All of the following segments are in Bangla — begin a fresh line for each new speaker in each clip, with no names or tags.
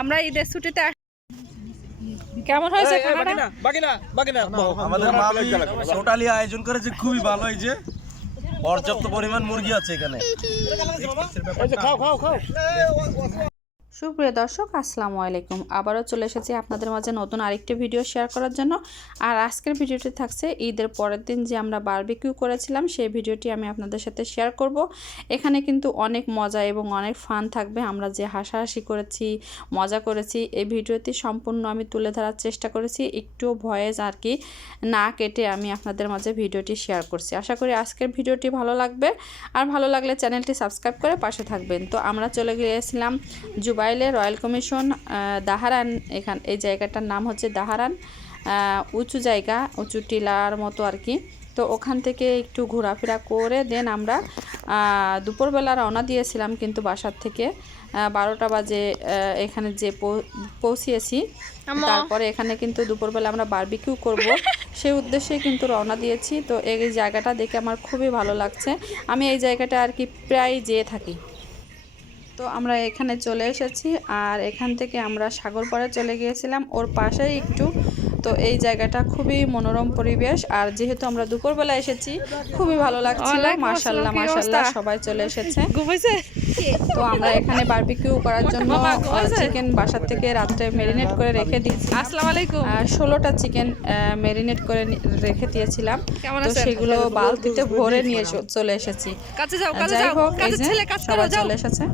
আমরা ঈদের ছুটিতে কেমন হয়েছে খানাটা?
আমাদের মালিক টোটালি আয়োজন করেছে খুবই ভালো হয়েছে যে। পর্যাপ্ত পরিমাণ মুরগি আছে এখানে।
সুপ্রিয় দর্শক, আসসালামু আলাইকুম। আবারও চলে এসেছি আপনাদের মাঝে নতুন আরেকটি ভিডিও শেয়ার করার জন্য। আর আজকের ভিডিওটি থাকছে ঈদের পরের দিন যে আমরা বারবিকিউ করেছিলাম, সেই ভিডিওটি আমি আপনাদের সাথে শেয়ার করব। এখানে কিন্তু অনেক মজা এবং অনেক ফান থাকবে। আমরা যে হাসাহাসি করেছি, মজা করেছি, এই ভিডিওটি সম্পূর্ণ আমি তুলে ধরার চেষ্টা করেছি। একটু ভয়েস আর কি না কেটে আমি আপনাদের মাঝে ভিডিওটি শেয়ার করছি। আশা করি আজকের ভিডিওটি ভালো লাগবে। আর ভালো লাগলে চ্যানেলটি সাবস্ক্রাইব করে পাশে থাকবেন। তো আমরা চলে গিয়েছিলাম জুবাইলে রয়্যাল কমিশন দাহারান এখান এই জায়গাটার নাম হচ্ছে দাহারান উঁচু জায়গা উঁচু টিলার মতো আর কি। তো ওখান থেকে একটু ঘোরাফেরা করে দেন আমরা। দুপুরবেলা রওনা দিয়েছিলাম কিন্তু বাসার থেকে। বারোটা বাজে এখানে যে পৌঁছিয়েছি। তারপরে এখানে কিন্তু দুপুরবেলা আমরা বারবিকিউ করব। সেই উদ্দেশ্যে কিন্তু রওনা দিয়েছি। তো এই জায়গাটা দেখে আমার খুবই ভালো লাগছে। আমি এই জায়গাটা আর কি প্রায় যেয়ে থাকি। তো আমরা এখানে চলে এসেছি। আর এখান থেকে আমরা সাগরপাড়ে চলে গিয়েছিলাম। ওর পাশেই একটু তো এই জায়গাটা খুবই মনোরম পরিবেশ। আর যেহেতু আমরা দুপুরবেলা এসেছি খুবই ভালো লাগছিল। মাশাল্লাহ মাশাল্লাহ সবাই চলে এসেছে। তো আমরা এখানে বারবিকিউ করার জন্য চিকেন বাসার থেকে রাত্রে মেরিনেট করে রেখে দিয়েছি
আসসালামু আলাইকুম।
ষোলোটা চিকেন মেরিনেট করে রেখে দিয়েছিলাম। তো সেগুলো বালতিতে ভরে নিয়ে চলে এসেছি। যাই হোক চলে এসেছে।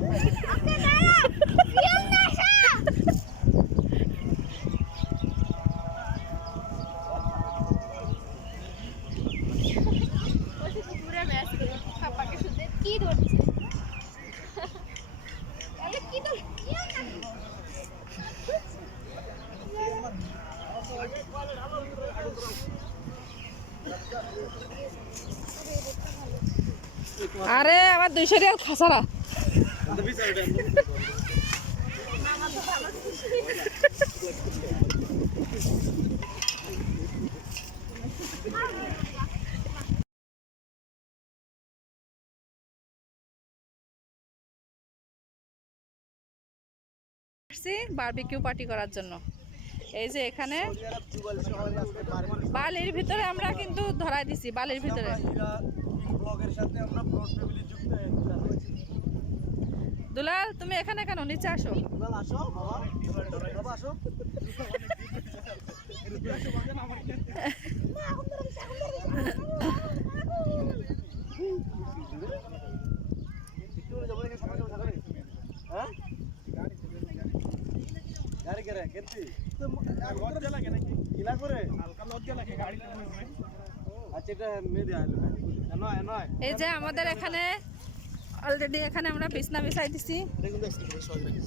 কি ধরছে? আরে কি ধর
আরে আমার দুইশো রিয়াল খাসারা আসছি বারবিকিউ পার্টি করার জন্য। এই যে এখানে বালির ভিতরে আমরা কিন্তু ধরাই দিছি বালির ভিতরে। দুলাল তুমি এখানে কেন? নিচে আসো।
আসো বাবা বাবা আসো গাড়ি করে কেনছি লজ্জা লাগে নাকি কিলা করে হালকা লজ্জা লাগে গাড়ি আচ্ছা এটা মেয়ে দেয়া হলো নয় নয়
এই যে আমাদের এখানে অলরেডি এখানে আমরা বিছনা বিছাই দিছি।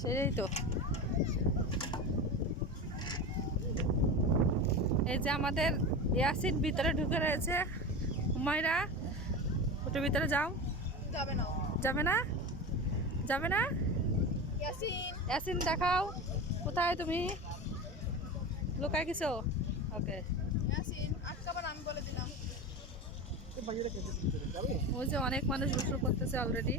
সেটাই তো। এই যে আমাদের ইয়াসিন ভিতরে ঢুকে রয়েছে। হুমায়রা ওটার ভিতরে যাও।
যাবে না।
যাবে না? যাবে না?
ইয়াসিন।
ইয়াসিন দেখাও। কোথায় তুমি? লুকায় কিছু ওকে
আমি বলে দিলাম।
ওই যে অনেক মানুষ গোসল করতেছে অলরেডি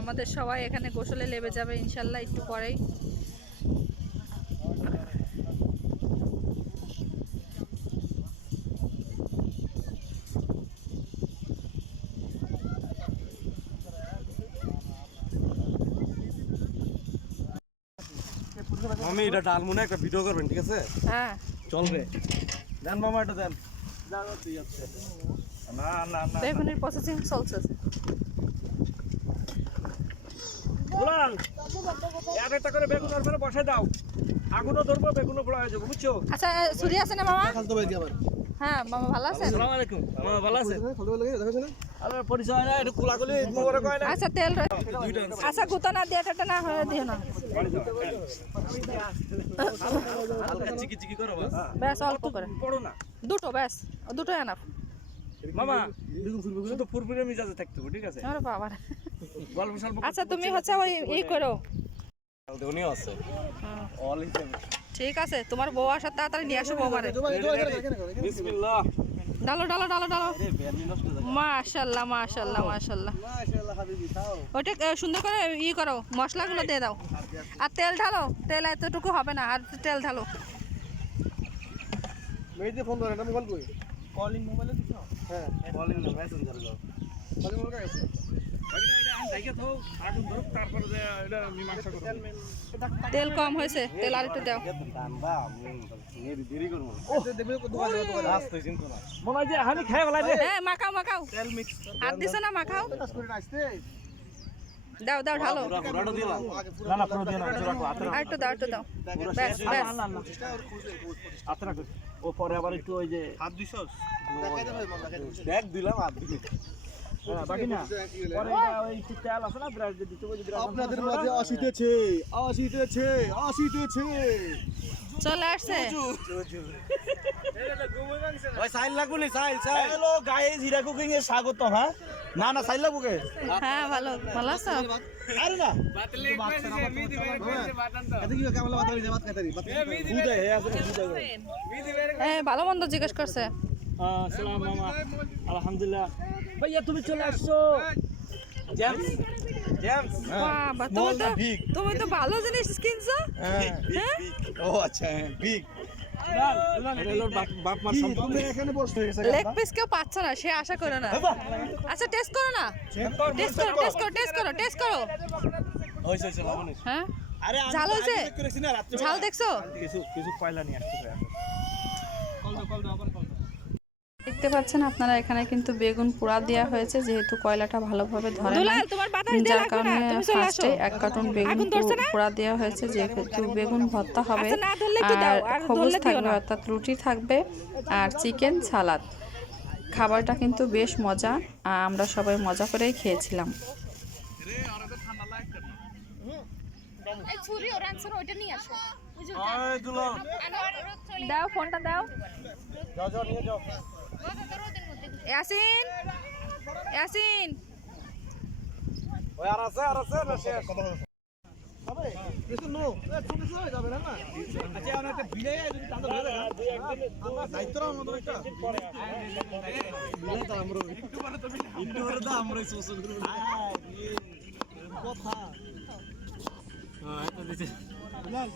আমাদের সবাই এখানে গোসলে লেবে যাবে ইনশাল্লাহ একটু পরেই।
আমি এটা ডালমুনে একটা ভিডিও করবেন ঠিক আছে?
হ্যাঁ।
চল রে। দেন মামা এটা দেন। আছে। না না না
বেগুনের প্রসেসিং চলছে।
এক একটা করে বেগুন ওর উপরে বসে দাও। আগুনও ধরবো বেগুনও পোড়া হয়ে যাবে বুঝছ?
আচ্ছা সুরি আছে না মামা? হ্যাঁ মামা ভালো আছেন
আসসালামু আলাইকুম। মামা ভালো আছে?
আচ্ছা তেল আচ্ছা গুতা না দিয়ে না হয়ে দিও না।
হালকা চিকি চিকি করো বাস।
ব্যাস অল্প করে। দুটো ব্যাস দুটো এনাফ
মামা শুধু ফুরফুরে মিজাজে থাকতে ঠিক আছে?
আরে বাবা
গল্প সল্প
আচ্ছা তুমি হচ্ছে ওই ই করো।
উনিও আছে। অল
ঠিক আছে তোমার বউ আসার তাড়াতাড়ি নিয়ে আসো বউ মারে
বিসমিল্লাহ
ডালো ডালো ডালো ডালো। মাশাল্লাহ মাশাল্লাহ মাশাল্লাহ।
মাশাআল্লাহ হাবিবি খাও।
ওটা সুন্দর করে ই করো মশলাগুলো দিয়ে দাও। আর তেল ঢালো তেল এতটুকু হবে না আর তেল ঢালো।
মেয়েদের ফোন ধরে না মোবাইল কই? কলিং মোবাইলে দিছো? হ্যাঁ। কলিং না মেসেঞ্জার দাও। কলিং মোবাইল
তেল কম হয়েছে তেল আর একটু দাও।
মনে হয়
হ্যাঁ মাখাও মাখাও।
তেল মিক্স
হাত দিছে না মাখাও। দাও দাও ঢালো।
পুরাটা দিলাম
না না পুরো দিয়ে না একটু রাখো হাতে
আর একটু দাও একটু দাও। ব্যাস ব্যাস।
ও পরে আবার একটু ওই যে
হাত দিছস? দেখ দিলাম হাত দিলি
হ্যাঁ,
আপনাদের মাঝে আসিতেছে আসিতেছে আসিতেছে।
চলে আসছে?
ওই সাইল লাগবো নি সাইল সাইল। হ্যালো গাইস হিরা কুকিং স্বাগত হ্যাঁ? না না সাইল লাগবো কে
হ্যাঁ ভালো ভালো আছো?
আরে না। এত কি কেমন বাত করি বাত কাটারি বুঝে হে আছে বুঝে
হ্যাঁ ভালো মন্দ জিজ্ঞেস করছে।
আসসালাম মামা। আলহামদুলিল্লাহ। ভাইয়া তুমি চলে আসছো।
জেমস জেমস
বাবা তুমি তো তুমি তো ভালো জিনিস কিনছো? হ্যাঁ
ও আচ্ছা বিগ
এটা হলো বাপ- বাপ মার সম্পত্তি
তুমি এখানে বসতে গেছে
লেগ পিস কেউ পাচ্ছে না সে আশা করে না। আচ্ছা টেস্ট করো না। টেস্ট করো টেস্ট করো টেস্ট করো টেস্ট করো।
হইছে হইছে মামুনি
হ্যাঁ?
আরে
ঝাল হয়েছে? ঝাল দেখছ?
কিছু কিছু কয়লা নিয়ে আসতে হবে
দেখতে পাচ্ছেন আপনারা এখানে কিন্তু বেগুন পোড়া দেওয়া হয়েছে যেহেতু কয়লাটা ভালোভাবে ধরে যার কারণে ফার্স্টে এক কার্টুন বেগুন পোড়া দেওয়া হয়েছে যেহেতু বেগুন ভর্তা হবে।
আচ্ছা, আর
সবুজ থাকবে অর্থাৎ রুটি থাকবে আর চিকেন সালাদ। খাবারটা কিন্তু বেশ মজা আর আমরা সবাই মজা করেই খেয়েছিলাম।
দাও ফোনটা দাও।
যাও যাও নিয়ে যাও।
ইয়াসিন ইয়াসিন।
ওই আর আছে আর আছে না শেষ? হবে? কিছু নো এ তুমি সবাই যাবে না না? আচ্ছা আমরা একটা বিলে যদি টান্দা ধরে দেখা আমরা দায়িত্বরা আমাদের একটা। বিলে তো আমরা একটু পরে তো একটু পরে তো আমরা শোষণ করব কথা। হ্যাঁ এটা দিতে। বিলাল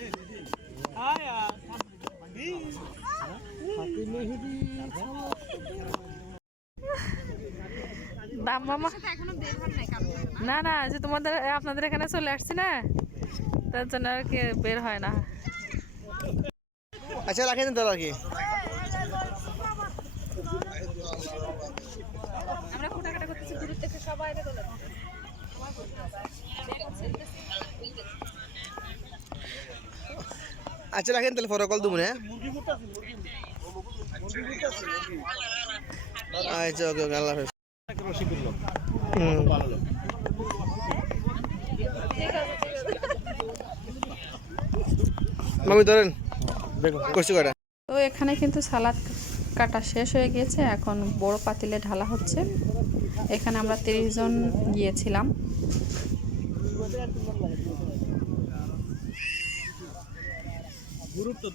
এ দিদি। আয়া দি হাতে নেহি দি
দাম মামা। না না যে তোমাদের আপনাদের এখানে চলে আসছি না? তার জন্য আর কি বের হয় না।
আচ্ছা রাখেন তাহলে আর কি।
আমরা ফোটাকাটা করতেছি দূর থেকে সবাই
আচ্ছা রাখেন তাহলে পরে কল দেবো হ্যাঁ? আচ্ছা ওকে ওকে আল্লাহ হাফেজ মামি ধরেন করছি কয়টা?
তো এখানে কিন্তু সালাদ কাটা শেষ হয়ে গিয়েছে এখন বড় পাতিলে ঢালা হচ্ছে। এখানে আমরা তিরিশ জন গিয়েছিলাম।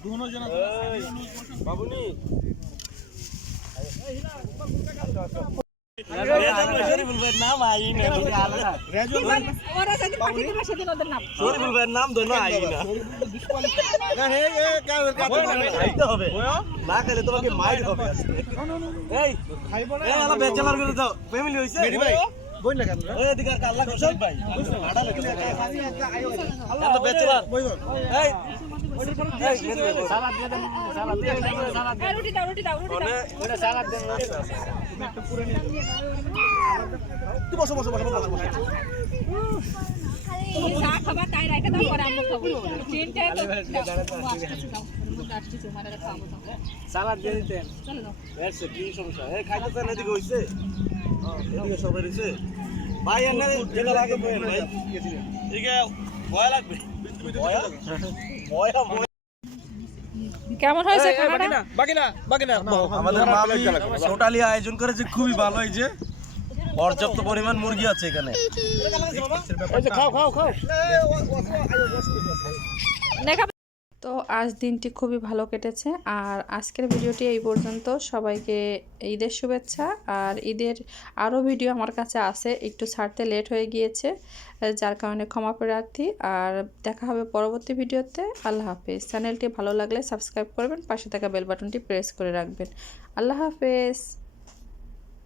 নাম ধর না আই না খেলে তোমাকে মাইর হবে এই বেচালার করে দাও ফ্যামিলি হইছে বই না কেন এই এদিকে আল্লাহ ভাই আড়া লাগে আল্লাহ বেচালার এই
হ্যাঁ,
বসো বসো বসো বসো বসো
যা খাবার তাই রেখে দাও আমরা খাব তিনটে তো আসতেছি দাও
সালাদ দিয়ে দিতেন
চলো দাও
এসে কি সমস্যা এই খাইতেছেন এদিকে হইছে এদিকে সবাই রইছে ভাই এনে যেটা লাগে ভাই ঠিক ভয় লাগবে
কেমন হয়েছে খানাটা
আমাদের মামি টোটালি আয়োজন করেছে খুবই ভালো এই যে। পর্যাপ্ত পরিমাণ মুরগি আছে এখানে।
খাও খাও খাও।
তো আজ দিনটি খুবই ভালো কেটেছে। আর আজকের ভিডিওটি এই পর্যন্ত। সবাইকে ঈদের শুভেচ্ছা। আর ঈদের আরও ভিডিও আমার কাছে আছে। একটু ছাড়তে লেট হয়ে গিয়েছে, যার কারণে ক্ষমা প্রার্থী। আর দেখা হবে পরবর্তী ভিডিওতে। আল্লাহ হাফেজ। চ্যানেলটি ভালো লাগলে সাবস্ক্রাইব করবেন, পাশে থাকা বেল বাটনটি প্রেস করে রাখবেন। আল্লাহ হাফেজ।